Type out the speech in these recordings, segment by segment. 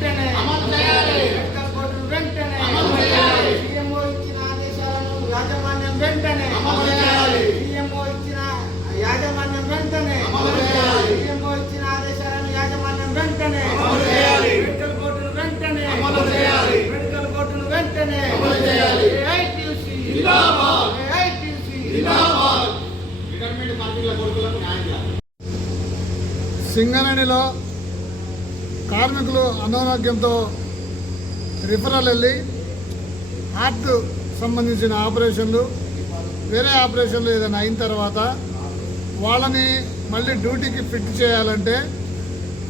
వెంటనే మెడికల్ బోర్డును వెంటనే సీఎంఓ ఇచ్చిన ఆదేశాలను యాజమాన్యం వెంటనే సీఎంఓ ఇచ్చిన యాజమాన్యం వెంటనే సీఎంఓ ఇచ్చిన ఆదేశాలను యాజమాన్యం వెంటనే మెడికల్ బోర్డును వెంటనే మెడికల్ బోర్డును వెంటనే ఏఐటీయూసీ సింగరేణిలో కార్మికులు అనారోగ్యంతో రిఫరల్ వెళ్ళి హార్ట్ సంబంధించిన ఆపరేషన్లు వేరే ఆపరేషన్లు ఏదైనా అయిన తర్వాత వాళ్ళని మళ్ళీ డ్యూటీకి ఫిట్ చేయాలంటే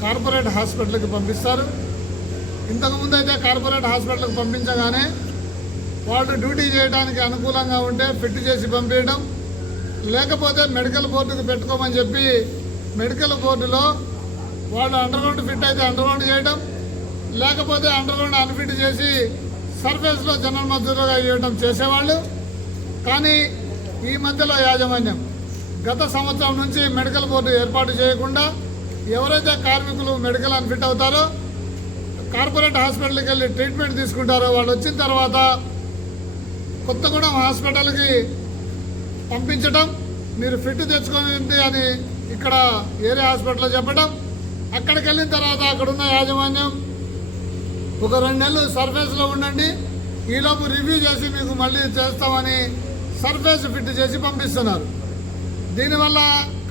కార్పొరేట్ హాస్పిటల్కి పంపిస్తారు. ఇంతకుముందు అయితే కార్పొరేట్ హాస్పిటల్కి పంపించగానే వాళ్ళు డ్యూటీ చేయడానికి అనుకూలంగా ఉంటే ఫిట్ చేసి పంపించడం, లేకపోతే మెడికల్ బోర్డుకి పెట్టుకోమని చెప్పి మెడికల్ బోర్డులో వాళ్ళు అండర్గ్రౌండ్ ఫిట్ అయితే అండర్గ్రౌండ్ చేయడం, లేకపోతే అండర్గ్రౌండ్ అన్ఫిట్ చేసి సర్ఫేస్లో జనరల్ మజ్దూరుగా చేయడం చేసేవాళ్ళు. కానీ ఈ మధ్యలో యాజమాన్యం గత సంవత్సరం నుంచి మెడికల్ బోర్డు ఏర్పాటు చేయకుండా ఎవరైతే కార్మికులు మెడికల్ అన్ఫిట్ అవుతారో కార్పొరేట్ హాస్పిటల్కి వెళ్ళి ట్రీట్మెంట్ తీసుకుంటారో వాళ్ళు వచ్చిన తర్వాత కొత్తగూడెం హాస్పిటల్కి పంపించడం, మీరు ఫిట్ తెచ్చుకోండి అని ఇక్కడ ఏరియా హాస్పిటల్లో చెప్పడం, అక్కడికి వెళ్ళిన తర్వాత అక్కడున్న యాజమాన్యం ఒక 2 నెలలు సర్ఫేస్లో ఉండండి, ఈలోపు రివ్యూ చేసి మీకు మళ్ళీ చేస్తామని సర్ఫేస్ ఫిట్ చేసి పంపిస్తున్నారు. దీనివల్ల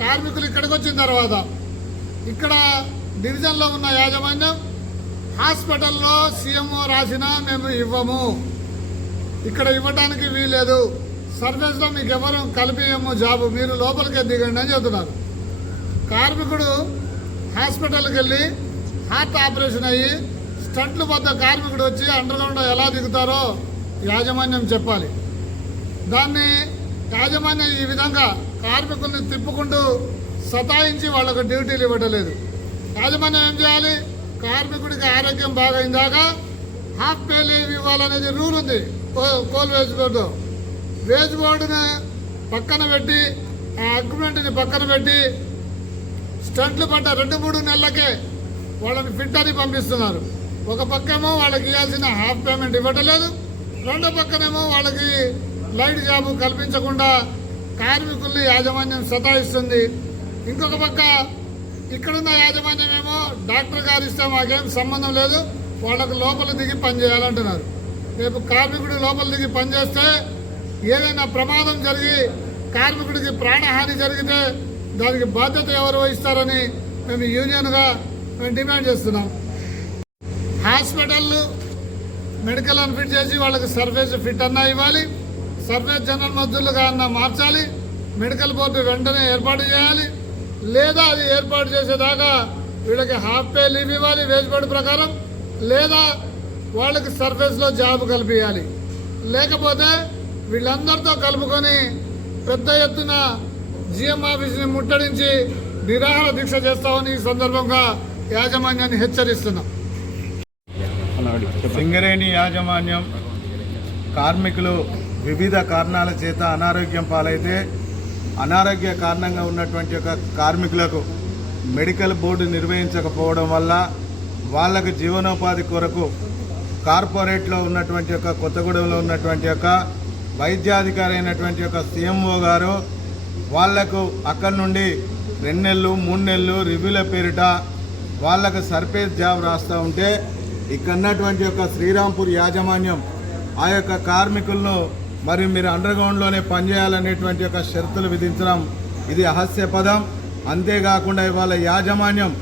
కార్మికులు ఇక్కడికి వచ్చిన తర్వాత ఇక్కడ డివిజన్లో ఉన్న యాజమాన్యం హాస్పిటల్లో సీఎంఓ రాసినా మేము ఇవ్వము, ఇక్కడ ఇవ్వడానికి వీల్లేదు, సర్ఫేస్లో మీకు ఎవరు కలిపియము జాబు, మీరు లోపలికే దిగండి అని చెబుతున్నారు. కార్మికుడు హాస్పిటల్కి వెళ్ళి హార్ట్ ఆపరేషన్ అయ్యి స్టంట్లు వద్ద కార్మికుడు వచ్చి అండర్గ్రౌండ్ ఎలా దిగుతారో యాజమాన్యం చెప్పాలి. దాన్ని యాజమాన్యం ఈ విధంగా కార్మికుల్ని తిప్పుకుంటూ సతాయించి వాళ్ళకు డ్యూటీలు ఇవ్వటలేదు. యాజమాన్యం ఏం చేయాలి? కార్మికుడికి ఆరోగ్యం బాగైందాక హాఫ్ పే లీవ్ ఇవ్వాలనేది రూల్ ఉంది కోల్ వేజ్ బోర్డు. వేజ్ బోర్డుని పక్కన పెట్టి ఆ అగ్రిమెంట్ని పక్కన పెట్టి స్టంట్లు పడ్డ 2-3 నెలలకే వాళ్ళని ఫిట్ అని పంపిస్తున్నారు. ఒక పక్కేమో వాళ్ళకి ఇవ్వాల్సిన హాఫ్ పేమెంట్ ఇవ్వటలేదు, రెండో పక్కనేమో వాళ్ళకి లైట్ జాబు కల్పించకుండా కార్మికుల్ని యాజమాన్యం సతాయిస్తుంది. ఇంకొక పక్క ఇక్కడున్న యాజమాన్యం ఏమో డాక్టర్ గారు ఇస్తే మాకేం సంబంధం లేదు, వాళ్ళకు లోపల దిగి పనిచేయాలంటున్నారు. రేపు కార్మికుడు లోపల దిగి పనిచేస్తే ఏదైనా ప్రమాదం జరిగి కార్మికుడికి ప్రాణహాని జరిగితే దానికి బాధ్యత ఎవరు వహిస్తారని మేము యూనియన్గా డిమాండ్ చేస్తున్నాం. హాస్పిటళ్ళు మెడికల్ అన్ఫిట్ చేసి వాళ్ళకి సర్ఫేస్ ఫిట్ అన్నా ఇవ్వాలి, సర్ఫేస్ జనరల్ మజ్దూర్లుగా అన్నా మార్చాలి, మెడికల్ బోర్డు వెంటనే ఏర్పాటు చేయాలి, లేదా అది ఏర్పాటు చేసేదాకా వీళ్ళకి హాఫ్ పే లీవ్ ఇవ్వాలి వేజ్ బోర్డు ప్రకారం, లేదా వాళ్ళకి సర్ఫేస్లో జాబ్ కల్పించాలి. లేకపోతే వీళ్ళందరితో కలుపుకొని పెద్ద ఎత్తున జిఎం ఆఫీస్ని ముట్టడించి నిరాహార దీక్ష చేస్తామని ఈ సందర్భంగా యాజమాన్యాన్ని హెచ్చరిస్తున్నాం. సింగరేణి యాజమాన్యం కార్మికులు వివిధ కారణాల చేత అనారోగ్యం పాలైతే అనారోగ్య కారణంగా ఉన్నటువంటి ఒక కార్మికులకు మెడికల్ బోర్డు నిర్వహించకపోవడం వల్ల వాళ్ళకు జీవనోపాధి కొరకు కార్పొరేట్లో ఉన్నటువంటి ఒక కొత్తగూడెంలో ఉన్నటువంటి ఒక వైద్యాధికారి అయినటువంటి ఒక సీఎంఓ గారు వాళ్లకు అక్కడి నుండి 2 నెలలు 3 నెలలు రివ్యూల పేరిట వాళ్లకు సర్ఫేస్ జాబ్ రాస్తూ ఉంటే ఇక్కడ ఉన్నటువంటి ఒక శ్రీరాంపూర్ యాజమాన్యం ఆ యొక్క కార్మికులను మరి మీరు అండర్గ్రౌండ్లోనే పనిచేయాలనేటువంటి ఒక షరతులు విధించడం ఇది హాస్యపదం. అంతేకాకుండా ఇవాళ యాజమాన్యం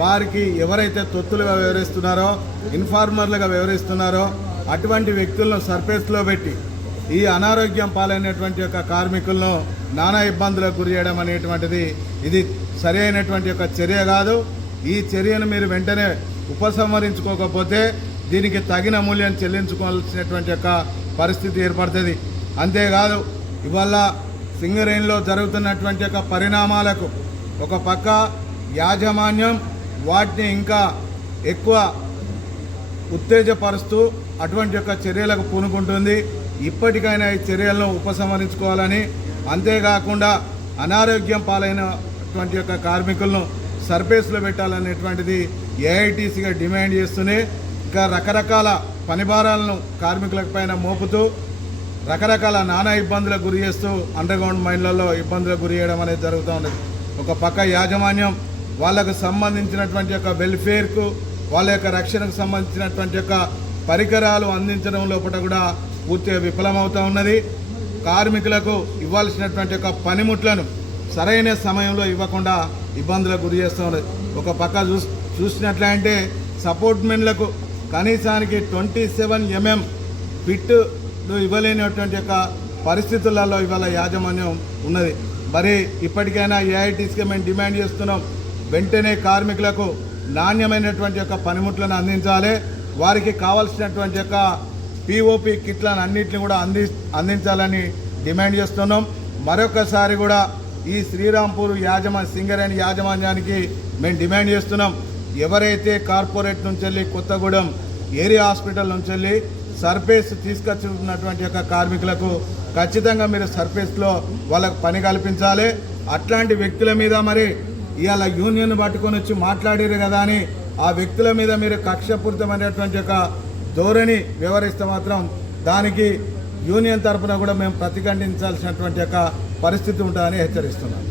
వారికి ఎవరైతే తొత్తులుగా వ్యవహరిస్తున్నారో ఇన్ఫార్మర్లుగా వ్యవహరిస్తున్నారో అటువంటి వ్యక్తులను సర్ఫేస్లో పెట్టి ఈ అనారోగ్యం పాలైనటువంటి యొక్క కార్మికులను నానా ఇబ్బందులకు గురి చేయడం అనేటువంటిది ఇది సరి అయినటువంటి ఒక చర్య కాదు. ఈ చర్యను మీరు వెంటనే ఉపసంహరించుకోకపోతే దీనికి తగిన మూల్యం చెల్లించుకోవాల్సినటువంటి యొక్క పరిస్థితి ఏర్పడుతుంది. అంతేకాదు ఇవాళ సింగరేణిలో జరుగుతున్నటువంటి యొక్క పరిణామాలకు ఒక పక్క యాజమాన్యం వాటిని ఇంకా ఎక్కువ ఉత్తేజపరుస్తూ అటువంటి యొక్క చర్యలకు పూనుకుంటుంది. ఇప్పటికైనా ఈ చర్యలను ఉపసంహరించుకోవాలని, అంతేకాకుండా అనారోగ్యం పాలైనటువంటి యొక్క కార్మికులను సర్ఫేస్లో పెట్టాలనేటువంటిది ఏఐటీసీగా డిమాండ్ చేస్తూనే ఇంకా రకరకాల పనిభారాలను కార్మికుల పైన మోపుతూ రకరకాల నానా ఇబ్బందులకు గురి చేస్తూ అండర్గ్రౌండ్ మైన్లలో ఇబ్బందులకు గురి చేయడం అనేది జరుగుతూ ఉన్నది. ఒక పక్క యాజమాన్యం వాళ్ళకు సంబంధించినటువంటి యొక్క వెల్ఫేర్కు వాళ్ళ యొక్క రక్షణకు సంబంధించినటువంటి యొక్క పరికరాలు అందించడం లోపల కూడా పూర్తిగా విఫలమవుతూ ఉన్నది. కార్మికులకు ఇవ్వాల్సినటువంటి యొక్క పనిముట్లను సరైన సమయంలో ఇవ్వకుండా ఇబ్బందులకు గురి చేస్తూ ఉన్నది. ఒక పక్క చూసినట్లయితే సపోర్ట్ మెన్లకు కనీసానికి 27 mm ఫిట్ ఇవ్వలేనటువంటి యొక్క పరిస్థితులలో ఇవాళ యాజమాన్యం ఉన్నది. మరి ఇప్పటికైనా ఏఐటీసీగా మేము డిమాండ్ చేస్తున్నాం, వెంటనే కార్మికులకు నాణ్యమైనటువంటి యొక్క పనిముట్లను అందించాలి. వారికి కావాల్సినటువంటి యొక్క పిఓపి కిట్లను అన్నింటిని కూడా అందించాలని డిమాండ్ చేస్తున్నాం. మరొకసారి కూడా ఈ శ్రీరాంపూర్ సింగరేణి యాజమాన్యానికి మేము డిమాండ్ చేస్తున్నాం, ఎవరైతే కార్పొరేట్ నుంచి వెళ్ళి కొత్తగూడెం ఏరియా హాస్పిటల్ నుంచి వెళ్ళి సర్ఫేస్ తీసుకొచ్చుకున్నటువంటి యొక్క కార్మికులకు ఖచ్చితంగా మీరు సర్ఫేస్లో వాళ్ళకు పని కల్పించాలి. అట్లాంటి వ్యక్తుల మీద మరి ఇవాళ యూనియన్ పట్టుకొని వచ్చి మాట్లాడారు కదా అని ఆ వ్యక్తుల మీద మీరు కక్షపూరితమైనటువంటి యొక్క ధోరణి వ్యవహరిస్తే మాత్రం దానికి యూనియన్ తరఫున కూడా మేము ప్రతిఘటించాల్సినటువంటి యొక్క పరిస్థితి ఉంటుందని హెచ్చరిస్తున్నాం.